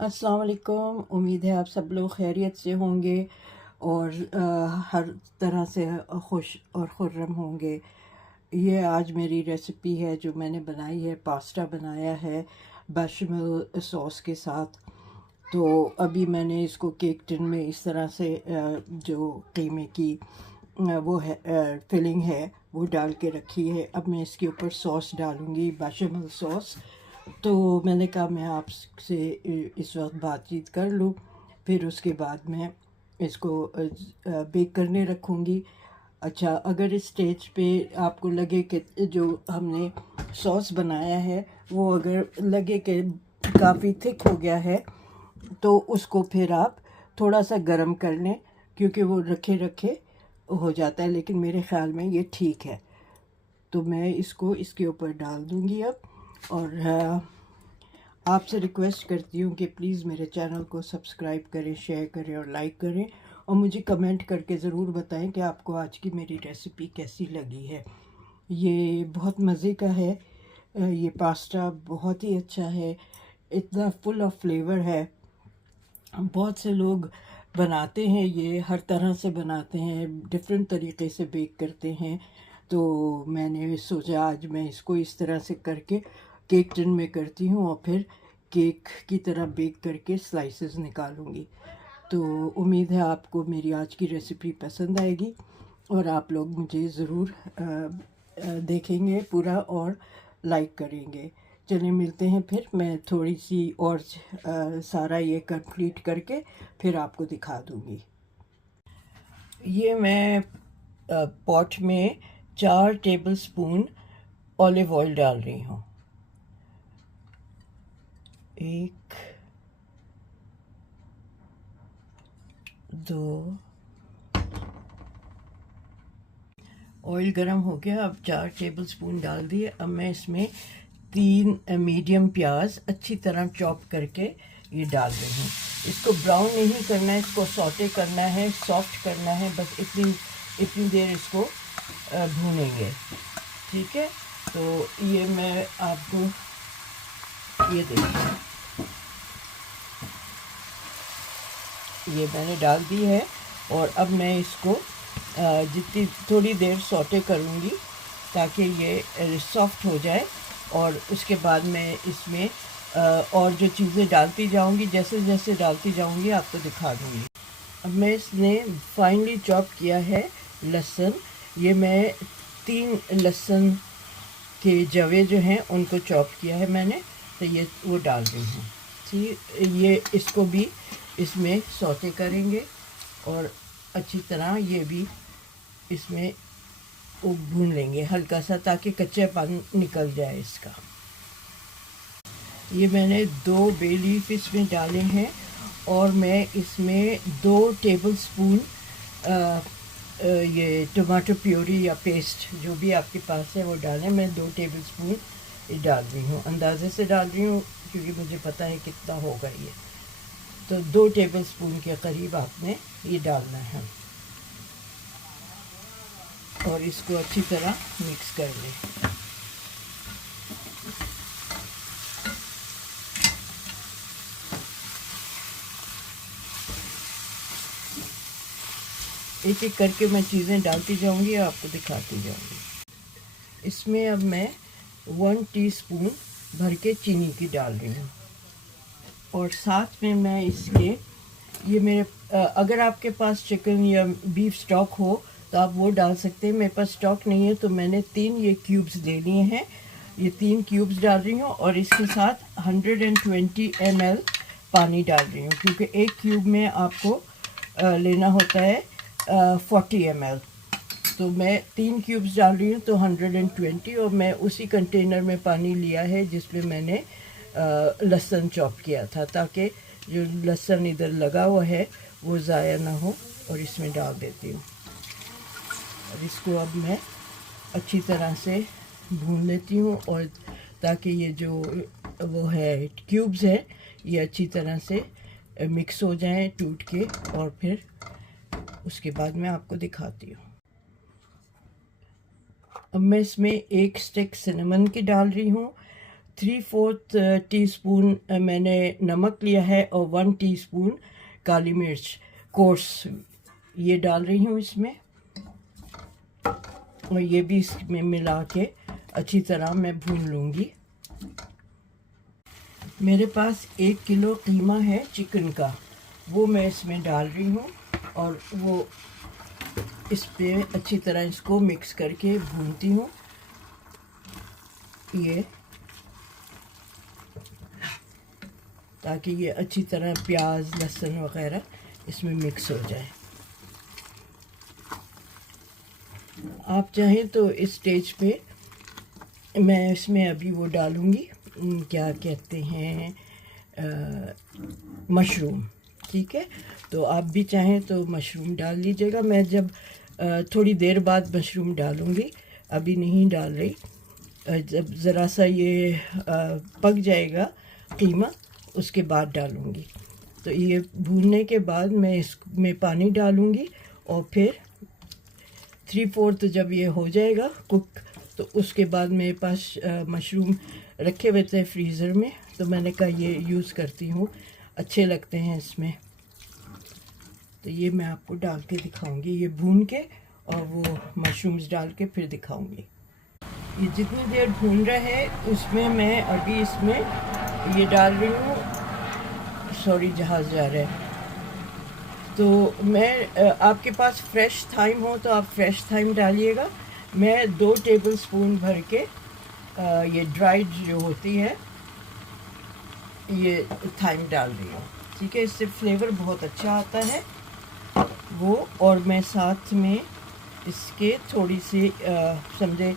अस्सलाम वालेकुम। उम्मीद है आप सब लोग खैरियत से होंगे और हर तरह से खुश और खुर्रम होंगे। ये आज मेरी रेसिपी है जो मैंने बनाई है। पास्ता बनाया है बेशमेल सॉस के साथ। तो अभी मैंने इसको केक टिन में इस तरह से जो कीमे की वो है फिलिंग है वो डाल के रखी है। अब मैं इसके ऊपर सॉस डालूँगी, बेशमेल सॉस। तो मैंने कहा मैं आपसे इस वक्त बातचीत कर लूँ, फिर उसके बाद मैं इसको बेक करने रखूँगी। अच्छा, अगर इस स्टेज पे आपको लगे कि जो हमने सॉस बनाया है वो अगर लगे कि काफ़ी थिक हो गया है तो उसको फिर आप थोड़ा सा गर्म कर लें, क्योंकि वो रखे रखे हो जाता है, लेकिन मेरे ख़्याल में ये ठीक है। तो मैं इसको इसके ऊपर डाल दूँगी अब। और आपसे रिक्वेस्ट करती हूँ कि प्लीज़ मेरे चैनल को सब्सक्राइब करें, शेयर करें और लाइक करें, और मुझे कमेंट करके ज़रूर बताएं कि आपको आज की मेरी रेसिपी कैसी लगी है। ये बहुत मज़े का है। ये पास्ता बहुत ही अच्छा है, इतना फुल ऑफ फ्लेवर है। बहुत से लोग बनाते हैं, ये हर तरह से बनाते हैं, डिफरेंट तरीके से बेक करते हैं। तो मैंने सोचा आज मैं इसको इस तरह से करके केक टिन में करती हूँ और फिर केक की तरह बेक करके स्लाइसेस निकालूंगी। तो उम्मीद है आपको मेरी आज की रेसिपी पसंद आएगी और आप लोग मुझे ज़रूर देखेंगे पूरा और लाइक करेंगे। चलिए मिलते हैं फिर। मैं थोड़ी सी और सारा ये कंप्लीट करके फिर आपको दिखा दूँगी। ये मैं पॉट में 4 टेबलस्पून ऑलिव ऑयल डाल रही हूँ। 1, 2, ऑयल गरम हो गया। अब 4 टेबलस्पून डाल दिए। अब मैं इसमें 3 मीडियम प्याज अच्छी तरह चॉप करके ये डाल रही हूँ। इसको ब्राउन नहीं करना है, इसको सौटे करना है, सॉफ्ट करना है, बस इतनी देर इसको भूनेंगे। ठीक है, तो ये मैं आपको ये देखिए, ये मैंने डाल दी है। और अब मैं इसको जितनी थोड़ी देर सौटे करूँगी ताकि ये सॉफ्ट हो जाए, और उसके बाद मैं इसमें और जो चीज़ें डालती जाऊँगी, जैसे जैसे डालती जाऊँगी आपको दिखा दूँगी। अब मैं इसने फाइनली चॉप किया है लहसुन। ये मैं 3 लहसुन के जवे जो हैं उनको चॉप किया है मैंने, तो ये वो डाल रही हूँ। ठीक, ये इसको भी इसमें सौते करेंगे और अच्छी तरह ये भी इसमें वो भून लेंगे हल्का सा, ताकि कच्चापन निकल जाए इसका। ये मैंने 2 बे लीफ इसमें डाले हैं और मैं इसमें 2 टेबलस्पून ये टमाटो प्यूरी या पेस्ट जो भी आपके पास है वो डालें। मैं 2 टेबलस्पून ये डाल रही हूँ, अंदाजे से डाल रही हूँ क्योंकि मुझे पता है कितना होगा ये। तो 2 टेबलस्पून के करीब आपने ये डालना है और इसको अच्छी तरह मिक्स कर लें। एक एक करके मैं चीज़ें डालती जाऊंगी और आपको दिखाती जाऊंगी। इसमें अब मैं 1 टीस्पून भर के चीनी की डाल रही हूँ, और साथ में मैं इसके ये मेरे अगर आपके पास चिकन या बीफ स्टॉक हो तो आप वो डाल सकते हैं। मेरे पास स्टॉक नहीं है तो मैंने 3 ये क्यूब्स ले लिए हैं। ये 3 क्यूब्स डाल रही हूँ और इसके साथ 120 ml पानी डाल रही हूँ, क्योंकि एक क्यूब में आपको लेना होता है 40 ml। तो मैं 3 क्यूब्स डाल रही हूँ तो 120, और मैं उसी कंटेनर में पानी लिया है जिसमें मैंने लहसुन चॉप किया था, ताकि जो लहसुन इधर लगा हुआ है वो ज़ाया ना हो। और इसमें डाल देती हूँ और इसको अब मैं अच्छी तरह से भून लेती हूँ, और ताकि ये जो वो है क्यूब्स है ये अच्छी तरह से मिक्स हो जाएं टूट के, और फिर उसके बाद मैं आपको दिखाती हूँ। अब मैं इसमें 1 स्टिक सिनेमन की डाल रही हूँ, 3/4 टीस्पून मैंने नमक लिया है और 1 टीस्पून काली मिर्च कोर्स ये डाल रही हूँ इसमें, और ये भी इसमें मिला के अच्छी तरह मैं भून लूँगी। मेरे पास 1 किलो कीमा है चिकन का, वो मैं इसमें डाल रही हूँ और वो इस पे अच्छी तरह इसको मिक्स करके भूनती हूँ। ये ताकि ये अच्छी तरह प्याज लहसुन वगैरह इसमें मिक्स हो जाए। आप चाहें तो इस स्टेज पे मैं इसमें अभी वो डालूँगी, क्या कहते हैं, मशरूम। ठीक है, तो आप भी चाहें तो मशरूम डाल लीजिएगा। मैं जब थोड़ी देर बाद मशरूम डालूँगी, अभी नहीं डाल रही। जब ज़रा सा ये पक जाएगा कीमा, उसके बाद डालूँगी। तो ये भूनने के बाद मैं इसमें पानी डालूँगी और फिर 3/4 जब ये हो जाएगा कुक, तो उसके बाद मेरे पास मशरूम रखे हुए थे फ्रीज़र में, तो मैंने कहा ये यूज़ करती हूँ, अच्छे लगते हैं इसमें। तो ये मैं आपको डाल के दिखाऊंगी, ये भून के और वो मशरूम्स डाल के फिर दिखाऊंगी। ये जितनी देर भून रहा है उसमें मैं अभी इसमें ये डाल रही हूँ, सॉरी जहाज़ जा रहा है। तो मैं आपके पास फ्रेश थाइम हो तो आप फ्रेश थाइम डालिएगा। मैं 2 टेबल स्पून भर के ये ड्राइड जो होती है ये थाइम डाल रही हूँ। ठीक है, इससे फ्लेवर बहुत अच्छा आता है वो। और मैं साथ में इसके थोड़ी सी समझे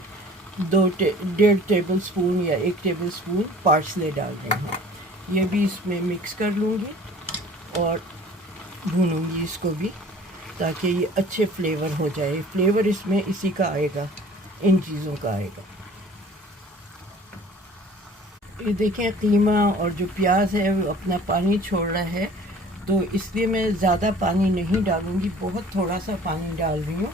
1.5 टेबल स्पून या 1 टेबल स्पून पार्सले डाल रही हूँ। ये भी इसमें मिक्स कर लूँगी और भूनूंगी इसको भी, ताकि ये अच्छे फ्लेवर हो जाए। फ्लेवर इसमें इसी का आएगा, इन चीज़ों का आएगा। ये देखें कीमा और जो प्याज है वो अपना पानी छोड़ रहा है, तो इसलिए मैं ज़्यादा पानी नहीं डालूँगी, बहुत थोड़ा सा पानी डाल रही हूँ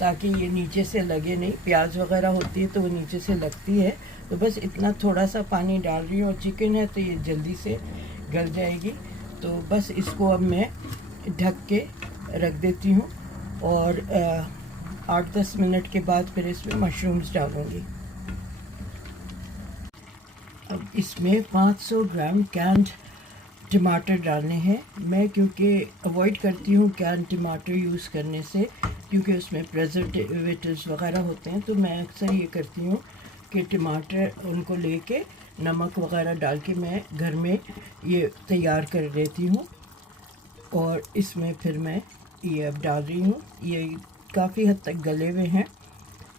ताकि ये नीचे से लगे नहीं। प्याज वगैरह होती है तो वो नीचे से लगती है, तो बस इतना थोड़ा सा पानी डाल रही हूँ। और चिकन है तो ये जल्दी से गल जाएगी। तो बस इसको अब मैं ढक के रख देती हूँ और 8-10 मिनट के बाद फिर इसमें मशरूम्स डालूँगी। अब इसमें 500 ग्राम कैंड टमाटर डालने हैं। मैं क्योंकि अवॉइड करती हूँ कैंड टमाटर यूज़ करने से, क्योंकि उसमें प्रिजर्वेटिव्स वगैरह होते हैं, तो मैं अक्सर ये करती हूँ कि टमाटर उनको लेके नमक वगैरह डाल के मैं घर में ये तैयार कर लेती हूँ। और इसमें फिर मैं ये अब डाल रही हूँ। ये काफ़ी हद तक गले हुए हैं,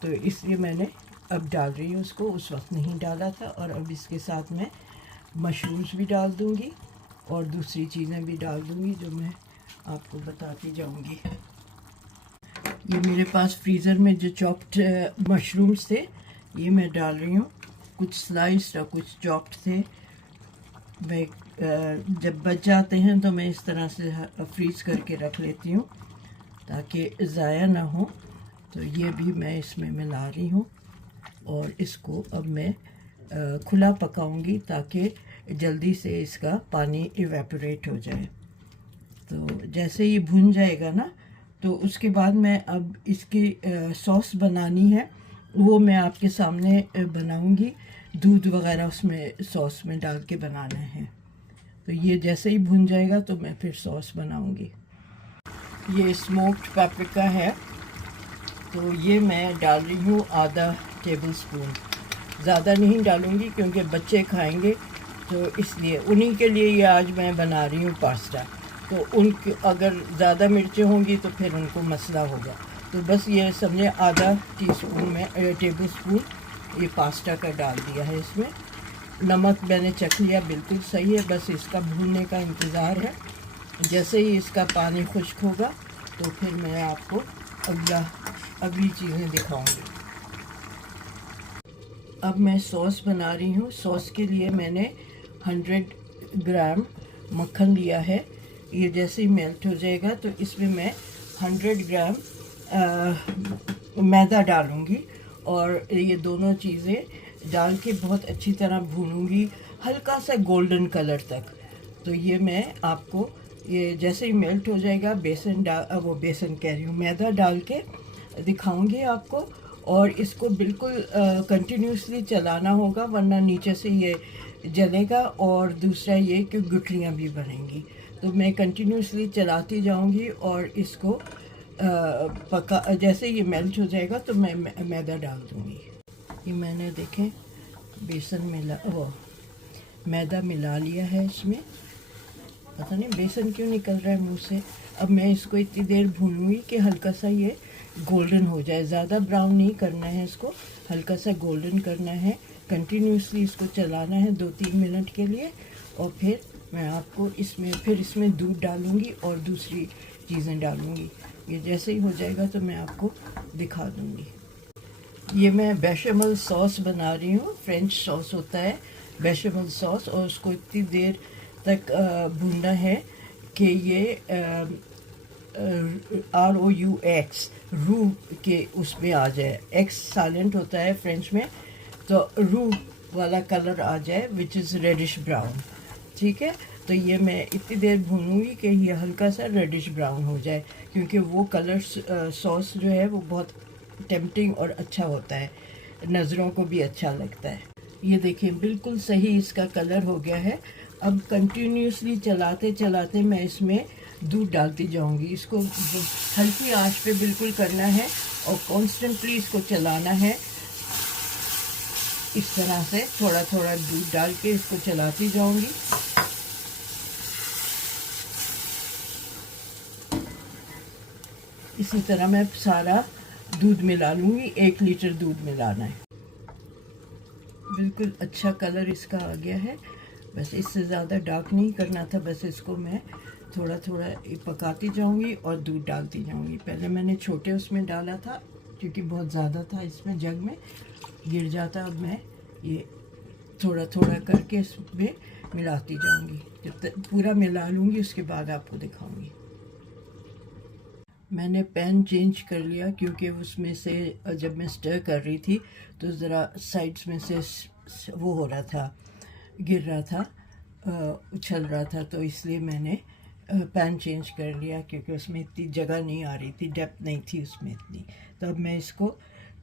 तो इसलिए मैंने अब डाल रही हूँ उसको, उस वक्त नहीं डाला था। और अब इसके साथ मैं मशरूम्स भी डाल दूँगी और दूसरी चीज़ें भी डाल दूँगी जो मैं आपको बताती जाऊँगी। ये मेरे पास फ्रीज़र में जो चॉप्ड मशरूम्स थे ये मैं डाल रही हूँ, कुछ स्लाइस्ड और कुछ चॉप्ड थे। मैं जब बच जाते हैं तो मैं इस तरह से फ्रीज़ करके रख लेती हूँ ताकि ज़ाया ना हो। तो ये भी मैं इसमें मिला रही हूँ और इसको अब मैं खुला पकाऊंगी ताकि जल्दी से इसका पानी इवेपोरेट हो जाए। तो जैसे ये भुन जाएगा ना, तो उसके बाद मैं अब इसकी सॉस बनानी है, वो मैं आपके सामने बनाऊंगी। दूध वगैरह उसमें सॉस में डाल के बनाना है। तो ये जैसे ही भुन जाएगा तो मैं फिर सॉस बनाऊंगी। ये स्मोक्ड पेपरिका है, तो ये मैं डाल रही हूँ आधा टेबल स्पून। ज़्यादा नहीं डालूँगी क्योंकि बच्चे खाएंगे, तो इसलिए उन्हीं के लिए ये आज मैं बना रही हूँ पास्ता। तो उनके अगर ज़्यादा मिर्चें होंगी तो फिर उनको मसला होगा। तो बस ये समझे आधा टीस्पून में टेबल स्पून ये पास्ता का डाल दिया है। इसमें नमक मैंने चख लिया, बिल्कुल सही है, बस इसका भूनने का इंतज़ार है। जैसे ही इसका पानी खुश्क होगा तो फिर मैं आपको अगली चीज़ें दिखाऊंगी। अब मैं सॉस बना रही हूँ। सॉस के लिए मैंने 100 ग्राम मक्खन लिया है। ये जैसे ही मेल्ट हो जाएगा तो इसमें मैं 100 ग्राम मैदा डालूँगी और ये दोनों चीज़ें डाल के बहुत अच्छी तरह भूनूंगी, हल्का सा गोल्डन कलर तक। तो ये मैं आपको ये जैसे ही मेल्ट हो जाएगा वो बेसन कह रही हूँ, मैदा डाल के दिखाऊंगी आपको। और इसको बिल्कुल कंटिन्यूसली चलाना होगा, वरना नीचे से ये जलेगा, और दूसरा ये कि गुठलियाँ भी बनेंगी। तो मैं कंटिन्यूसली चलाती जाऊंगी और इसको पका, जैसे ये मेल्ट हो जाएगा तो मैं मैदा डाल दूंगी। ये मैंने देखें बेसन मिला, वो मैदा मिला लिया है इसमें। पता नहीं बेसन क्यों निकल रहा है मुंह से। अब मैं इसको इतनी देर भूनूंगी कि हल्का सा ये गोल्डन हो जाए। ज़्यादा ब्राउन नहीं करना है इसको, हल्का सा गोल्डन करना है। कंटिन्यूसली इसको चलाना है 2-3 मिनट के लिए। और फिर मैं आपको इसमें दूध डालूंगी और दूसरी चीज़ें डालूंगी। ये जैसे ही हो जाएगा तो मैं आपको दिखा दूंगी। ये मैं बेशमल सॉस बना रही हूँ। फ्रेंच सॉस होता है बेशमल सॉस, और उसको इतनी देर तक भूनना है कि ये ROUX रू के उसमें आ जाए। एक्स साइलेंट होता है फ्रेंच में, तो रू वाला कलर आ जाए, विच इज़ रेडिश ब्राउन। ठीक है, तो ये मैं इतनी देर भूनूंगी कि ये हल्का सा रेडिश ब्राउन हो जाए, क्योंकि वो कलर सॉस जो है वो बहुत टेम्पटिंग और अच्छा होता है, नज़रों को भी अच्छा लगता है। ये देखिए बिल्कुल सही इसका कलर हो गया है। अब कंटिन्यूसली चलाते चलाते मैं इसमें दूध डालती जाऊंगी। इसको हल्की आंच पे बिल्कुल करना है और कॉन्स्टेंटली इसको चलाना है। इस तरह से थोड़ा थोड़ा दूध डाल के इसको चलाती जाऊंगी। इसी तरह मैं सारा दूध मिला लूँगी। 1 लीटर दूध मिलाना है। बिल्कुल अच्छा कलर इसका आ गया है। बस इससे ज़्यादा डार्क नहीं करना था, बस इसको मैं थोड़ा थोड़ा पकाती जाऊंगी और दूध डालती जाऊंगी। पहले मैंने छोटे उसमें डाला था क्योंकि बहुत ज़्यादा था इसमें, जग में गिर जाता। अब मैं ये थोड़ा थोड़ा करके इसमें मिलाती जाऊंगी। जब तक पूरा मिला लूँगी उसके बाद आपको दिखाऊंगी। मैंने पैन चेंज कर लिया क्योंकि उसमें से जब मैं स्टर कर रही थी तो ज़रा साइड्स में से वो हो रहा था, गिर रहा था, उछल रहा था। तो इसलिए मैंने पैन चेंज कर लिया, क्योंकि उसमें इतनी जगह नहीं आ रही थी, डेप्थ नहीं थी उसमें इतनी। तो अब मैं इसको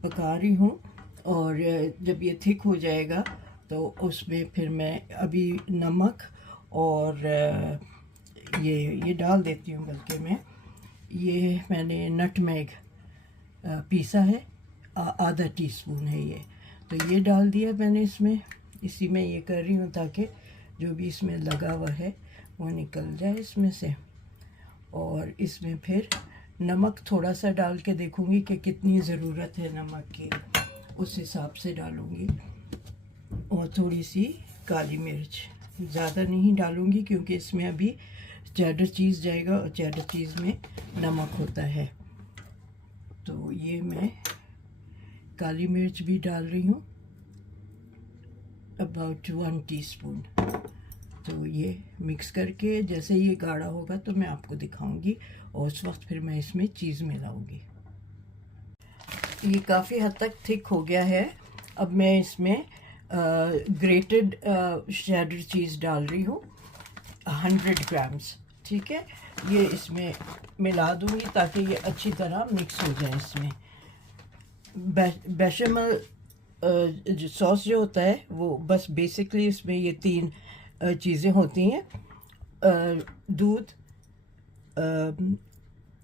पका रही हूँ, और जब ये थिक हो जाएगा तो उसमें फिर मैं अभी नमक और ये डाल देती हूँ। बल्कि मैं ये मैंने नटमेग पीसा है, आधा टीस्पून है ये, तो ये डाल दिया मैंने इसमें। इसी में ये कर रही हूँ ताकि जो भी इसमें लगा हुआ है वो निकल जाए इसमें से। और इसमें फिर नमक थोड़ा सा डाल के देखूँगी कि कितनी ज़रूरत है नमक की, उस हिसाब से डालूँगी। और थोड़ी सी काली मिर्च, ज़्यादा नहीं डालूँगी क्योंकि इसमें अभी चेडर चीज़ जाएगा और चेडर चीज़ में नमक होता है। तो ये मैं काली मिर्च भी डाल रही हूँ, अबाउट 1 टीस्पून। तो ये मिक्स करके जैसे ये गाढ़ा होगा तो मैं आपको दिखाऊंगी, और उस वक्त फिर मैं इसमें चीज़ मिलाऊंगी। ये काफ़ी हद तक थिक हो गया है। अब मैं इसमें ग्रेटेड चेडर चीज़ डाल रही हूँ 100 ग्राम्स। ठीक है, ये इसमें मिला दूंगी ताकि ये अच्छी तरह मिक्स हो जाए इसमें। बेशमल जो सॉस जो होता है वो बस बेसिकली इसमें ये 3 चीज़ें होती हैं, दूध,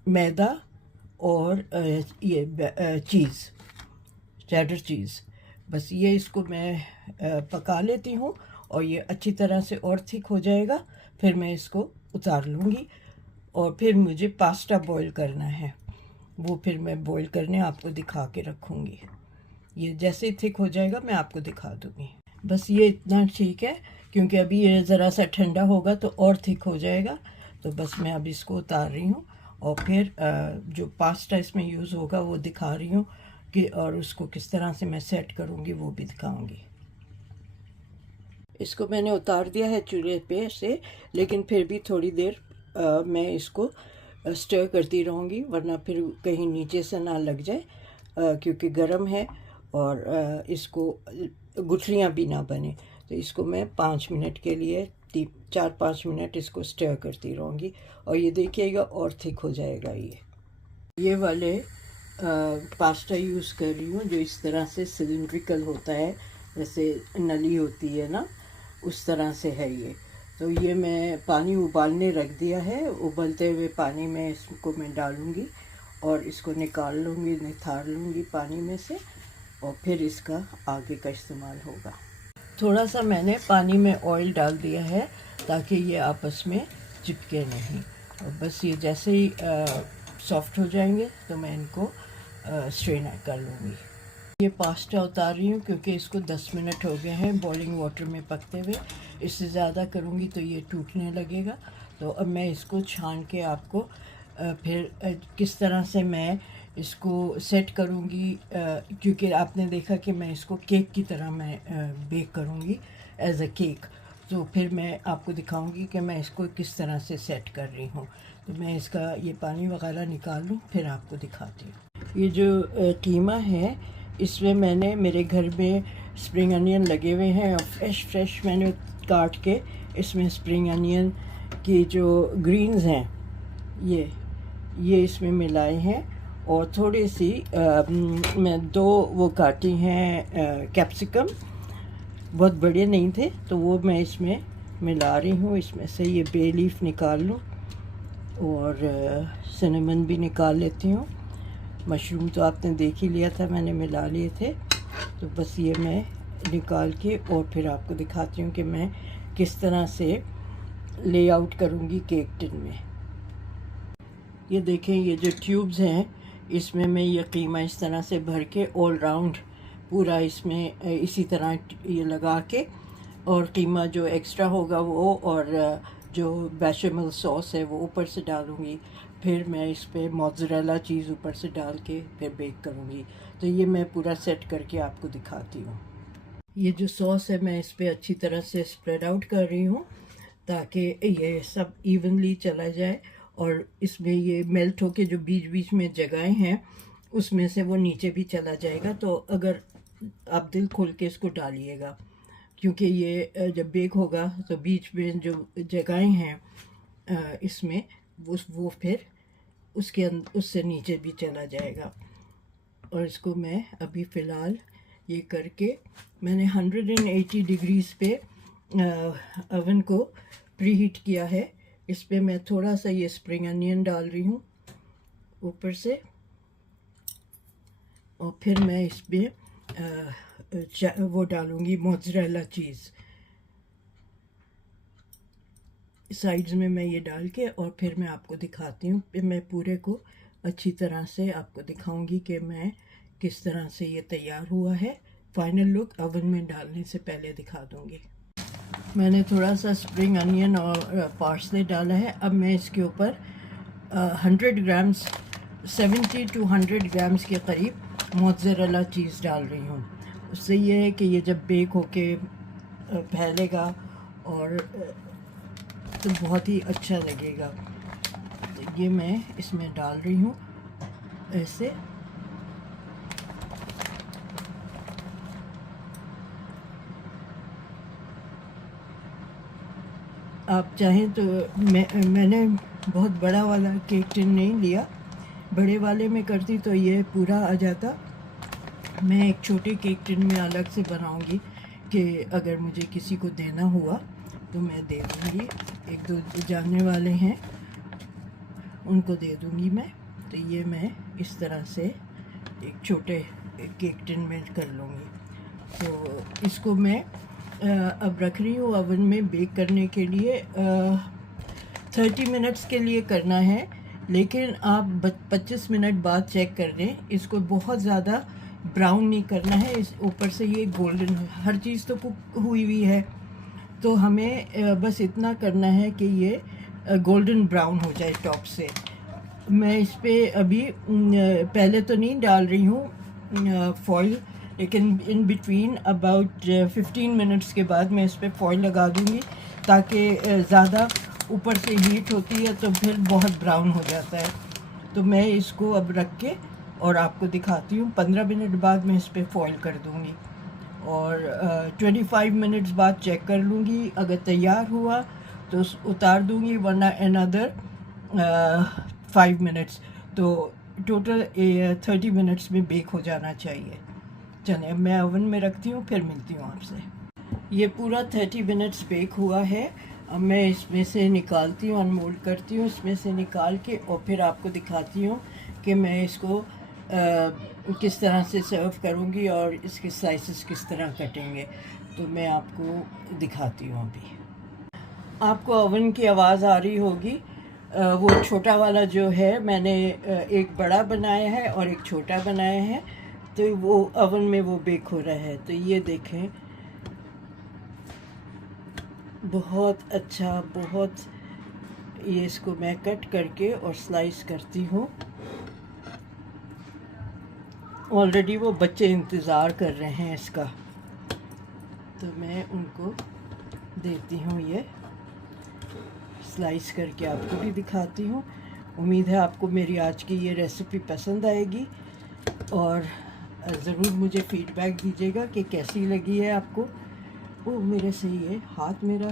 मैदा और ये चीज़, चेडर चीज़। बस ये इसको मैं पका लेती हूँ और ये अच्छी तरह से और थिक हो जाएगा। फिर मैं इसको उतार लूँगी, और फिर मुझे पास्ता बॉईल करना है, वो फिर मैं बॉईल करने आपको दिखा के रखूँगी। ये जैसे ही थिक हो जाएगा मैं आपको दिखा दूँगी। बस ये इतना ठीक है, क्योंकि अभी ये ज़रा सा ठंडा होगा तो और थिक हो जाएगा। तो बस मैं अब इसको उतार रही हूँ, और फिर जो पास्ता इसमें यूज़ होगा वो दिखा रही हूँ कि, और उसको किस तरह से मैं सेट करूँगी वो भी दिखाऊँगी। इसको मैंने उतार दिया है चूल्हे पे से, लेकिन फिर भी थोड़ी देर मैं इसको स्टर करती रहूँगी, वरना फिर कहीं नीचे से ना लग जाए, क्योंकि गर्म है और इसको गुठलियाँ भी ना बने। तो इसको मैं 5 मिनट के लिए 4-5 मिनट इसको स्टर करती रहूँगी और ये देखिएगा और थिक हो जाएगा। ये वाले पास्ता यूज़ कर रही हूँ जो इस तरह से सिलिंड्रिकल होता है, जैसे नली होती है ना, उस तरह से है ये। तो ये मैं पानी उबालने रख दिया है, उबलते हुए पानी में इसको मैं डालूँगी और इसको निकाल लूँगी, निथार लूँगी पानी में से, और फिर इसका आगे का इस्तेमाल होगा। थोड़ा सा मैंने पानी में ऑयल डाल दिया है ताकि ये आपस में चिपके नहीं, और बस ये जैसे ही सॉफ्ट हो जाएंगे तो मैं इनको स्ट्रेन कर लूँगी। ये पास्ता उतार रही हूँ क्योंकि इसको 10 मिनट हो गए हैं बॉइलिंग वाटर में पकते हुए। इससे ज़्यादा करूँगी तो ये टूटने लगेगा। तो अब मैं इसको छान के आपको फिर किस तरह से मैं इसको सेट करूँगी, क्योंकि आपने देखा कि मैं इसको केक की तरह मैं बेक करूँगी एज अ केक। तो फिर मैं आपको दिखाऊंगी कि मैं इसको किस तरह से सेट कर रही हूँ। तो मैं इसका ये पानी वगैरह निकाल लूँ फिर आपको दिखाती हूँ। ये जो कीमा है इसमें मैंने, मेरे घर में स्प्रिंग अनियन लगे हुए हैं और फ्रेश मैंने काट के इसमें स्प्रिंग अनियन की जो ग्रीन्स हैं ये इसमें मिलाए हैं, और थोड़ी सी मैं 2 वो काटी हैं कैप्सिकम, बहुत बड़े नहीं थे तो वो मैं इसमें मिला रही हूँ। इसमें से ये बे लीफ निकाल लूँ और सिनेमन भी निकाल लेती हूँ। मशरूम तो आपने देख ही लिया था, मैंने मिला लिए थे। तो बस ये मैं निकाल के और फिर आपको दिखाती हूँ कि मैं किस तरह से लेआउट करूँगी केक टिन में। ये देखें, ये जो ट्यूब्स हैं इसमें मैं ये कीमा इस तरह से भर के ऑल राउंड पूरा इसमें इसी तरह ये लगा के, और कीमा जो एक्स्ट्रा होगा वो और जो बेचामेल सॉस है वो ऊपर से डालूँगी। फिर मैं इस पर मोज़रेला चीज़ ऊपर से डाल के फिर बेक करूँगी। तो ये मैं पूरा सेट करके आपको दिखाती हूँ। ये जो सॉस है मैं इस पर अच्छी तरह से स्प्रेड आउट कर रही हूँ ताकि ये सब इवनली चला जाए, और इसमें ये मेल्ट होके जो बीच बीच में जगहें हैं उसमें से वो नीचे भी चला जाएगा। तो अगर आप दिल खोल के इसको डालिएगा, क्योंकि ये जब बेक होगा तो बीच में जो जगहें हैं इसमें वो फिर उसके अंदर उससे नीचे भी चला जाएगा। और इसको मैं अभी फ़िलहाल ये करके मैंने 180 डिग्रीज़ पे ओवन को प्रीहीट किया है। इस पे मैं थोड़ा सा ये स्प्रिंग अनियन डाल रही हूँ ऊपर से, और फिर मैं इस पे वो डालूँगी मोज़रेला चीज़ साइड्स में, मैं ये डाल के और फिर मैं आपको दिखाती हूँ। फिर मैं पूरे को अच्छी तरह से आपको दिखाऊंगी कि मैं किस तरह से ये तैयार हुआ है। फाइनल लुक ओवन में डालने से पहले दिखा दूँगी। मैंने थोड़ा सा स्प्रिंग अनियन और पार्सले डाला है। अब मैं इसके ऊपर 100 ग्राम्स 70 to 100 ग्राम्स के करीब मोज़रेला चीज़ डाल रही हूँ। उससे ये है कि ये जब बेक होके फैलेगा और तो बहुत ही अच्छा लगेगा। तो ये मैं इसमें डाल रही हूँ ऐसे। आप चाहें तो मैंने बहुत बड़ा वाला केक टिन नहीं लिया, बड़े वाले में करती तो ये पूरा आ जाता। मैं एक छोटे केक टिन में अलग से बनाऊंगी कि अगर मुझे किसी को देना हुआ तो मैं दे दूँगी। 1-2 जानने वाले हैं उनको दे दूँगी मैं। तो ये मैं इस तरह से एक छोटे केक टिन में कर लूँगी। तो इसको मैं अब रख रही हूँ ओवन में बेक करने के लिए। 30 मिनट्स के लिए करना है, लेकिन आप 25 मिनट बाद चेक कर दें। इसको बहुत ज़्यादा ब्राउन नहीं करना है। इस ऊपर से ये गोल्डन, हर चीज़ तो कुक हुई है, तो हमें बस इतना करना है कि ये गोल्डन ब्राउन हो जाए टॉप से। मैं इस पर अभी पहले तो नहीं डाल रही हूँ फॉइल, लेकिन इन बिटवीन अबाउट 15 मिनट्स के बाद मैं इस पर फॉइल लगा दूँगी, ताकि ज़्यादा ऊपर से हीट होती है तो फिर बहुत ब्राउन हो जाता है। तो मैं इसको अब रख के और आपको दिखाती हूँ। 15 मिनट बाद मैं इस पर फॉइल कर दूँगी और 25 मिनट्स बाद चेक कर लूँगी। अगर तैयार हुआ तो उतार दूँगी, वरना अनदर 5 मिनट्स। तो टोटल 30 मिनट्स में बेक हो जाना चाहिए। चलिए मैं ओवन में रखती हूँ, फिर मिलती हूँ आपसे। ये पूरा 30 मिनट्स बेक हुआ है। अब मैं इसमें से निकालती हूँ, अनमोल्ड करती हूँ इसमें से निकाल के, और फिर आपको दिखाती हूँ कि मैं इसको किस तरह से सर्व करूँगी और इसके स्लाइसेस किस तरह कटेंगे। तो मैं आपको दिखाती हूँ। अभी आपको ओवन की आवाज़ आ रही होगी। वो छोटा वाला जो है, मैंने एक बड़ा बनाया है और एक छोटा बनाया है, तो वो ओवन में वो बेक हो रहा है। तो ये देखें, बहुत अच्छा, बहुत। ये इसको मैं कट करके और स्लाइस करती हूँ। ऑलरेडी वो बच्चे इंतज़ार कर रहे हैं इसका, तो मैं उनको देती हूँ। ये स्लाइस करके आपको भी दिखाती हूँ। उम्मीद है आपको मेरी आज की ये रेसिपी पसंद आएगी, और ज़रूर मुझे फीडबैक दीजिएगा कि कैसी लगी है आपको। वो मेरे सही है, हाथ मेरा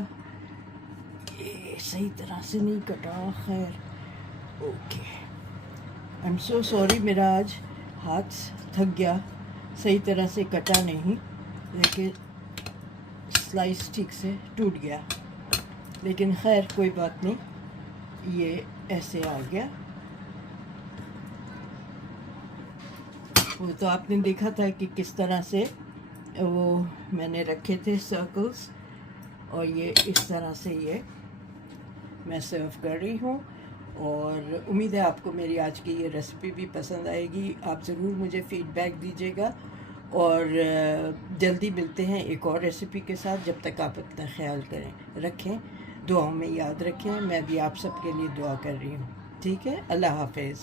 ये सही तरह से नहीं कटा। खैर, okay, I am so sorry. मेरा आज हाथ थक गया, सही तरह से कटा नहीं, लेकिन स्लाइस ठीक से टूट गया। लेकिन खैर कोई बात नहीं, ये ऐसे आ गया। वो तो आपने देखा था कि किस तरह से वो मैंने रखे थे सर्कल्स, और ये इस तरह से ये मैं सर्व कर रही हूँ। और उम्मीद है आपको मेरी आज की ये रेसिपी भी पसंद आएगी। आप ज़रूर मुझे फ़ीडबैक दीजिएगा, और जल्दी मिलते हैं एक और रेसिपी के साथ। जब तक आप अपना ख्याल रखें, दुआओं में याद रखें। मैं भी आप सबके लिए दुआ कर रही हूँ। ठीक है, अल्लाह हाफ़िज़।